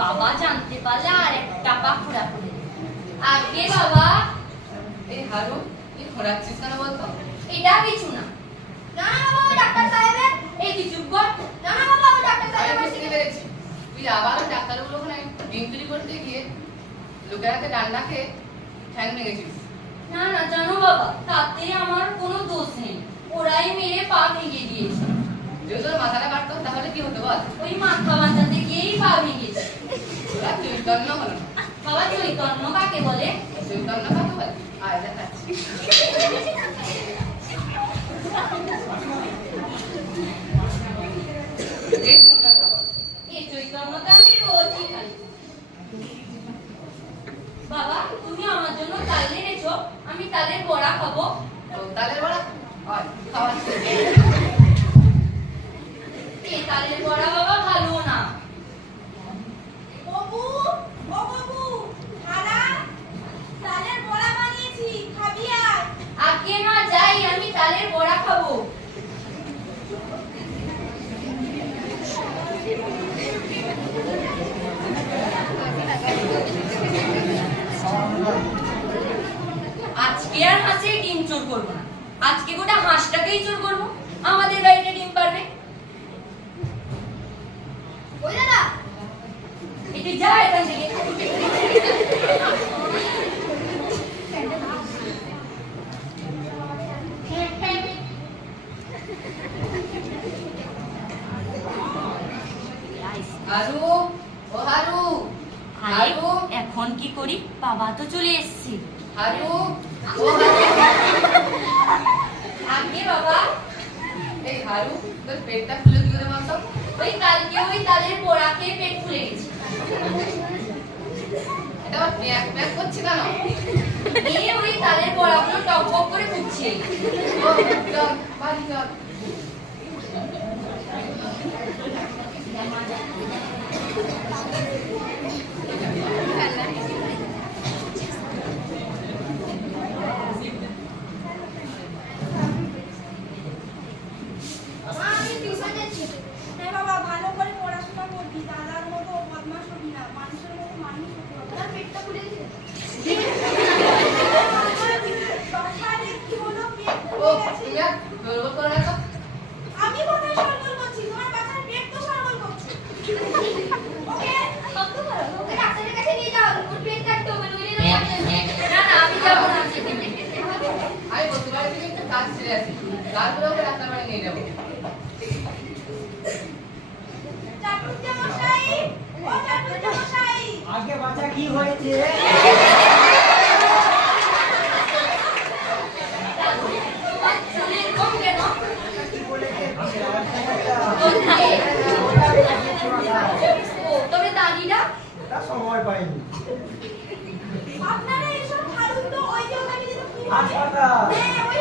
বাবা জানতে পারলে আর একটা পা খোঁড়া করে দেবে। আগে বাবা। এই হারু, তুই খোঁড়াচ্ছিস কেন বলতো? এটা কিছু না। না বাবা, ও ডাক্তার সাহেবের। এই কি চুপ কর। না বাবা, ও ডাক্তার সাহেবের। বুঝতে পেরেছি, তুই আবার ডাক্তারগুলো ওখানে ডিম চুরি করতে গিয়ে লোকের হাতে ডান্ডা খেয়ে ঠ্যাং ভেঙেছিস। না না, জানো বাবা, তাতে আমার কোনো দোষ নেই। ওরাই মেরে পা ভেঙে দিয়েছে। যদি তোর মাথাটা কাটতো তাহলে কি হতো বল? ওই মাথা বাঁচাতে গিয়েই পা ভেঙেছে। ওরা চৈতন্য হলো। বাবা, চৈতন্য কাকে বলে? চৈতন্য কাকে বলে? আয় দেখাচ্ছি। এই চৈতন্য বল। এই চৈতন্যটা আমি রোজই খাই। বাবা, তুমি আমার জন্য তাল এনেছো, আমি তালের বড়া খাবো। ও, তালের বড়া? আয়, খাওয়াচ্ছি। এই তালের বড়া বাবা ভালো না। বাবু, ও বাবু, খালা, তালের বড়া বানিয়েছি, খাবি আয়। আগে না যাই, আমি তালের বড়া খাবো। আজকে আর হাঁসের ডিম চোর করবো না, আজকে গোটা হাঁসটাকেই চোর করবো। আমাদের বাড়িতে ডিম পারবে। ওই দাদা, একটু যা এখান থেকে। হারু, ও হারু, আরে হারু, এখন কি করি? বাবা তো চলে এসেছে। হারু, ও হারু। আগে বাবা, এই হারু, তোর পেটটা ফুলে কি করে বলতো? ওই কালকে ওই তালের বড়া খেয়ে পেট ফুলে গেছে। এটা আবার প্যাক প্যাক করছে কেন? দিয়ে ওই তালের বড়াগুলো টক টক করে ফুটছে। ও, চল, বাড়ি চল। মা, আমি টিউশন যাচ্ছি। হ্যাঁ বাবা, ভালো করে পড়াশোনা করবি, দাদার মতো বদমাশ হবি না, মানুষের মতো মানুষ হতে হবে। তার পেটটা ফুলে গেছে। বাবা, কি হলো? পেট ও, ফুলে গেছে। তুমি আর গর্ব করো না তো? আমি কোথায় সরগোল করছি? তোমার বাচ্চার পেট তো সরগোল করছে। ওকে, ওকে ডাক্তারের কাছে নিয়ে যাও, ওর পেট কাটতে হবে, নইলে না সামনে আসবে। না না, আমি যাবো না। আমি বলতে পারি তুমি একটা কাজ ছেড়ে আসি, তারপরে ওকে ডাক্তার বাড়ি নিয়ে যাবো। চাটুজ্জা মশাই, ও চাটুজ্জা মশাই। আগে বাচ্চা কি হয়েছে? তোমার চুল এরকম কেন? কি বলেছে? কোথায়? ও, তবে দাদিরা? তা সময় পাইনি। আপনারা এসব হারুন তো ওই যে ওখানে যেটা কি বলে? হাসপাতাল। হ্যাঁ, ওই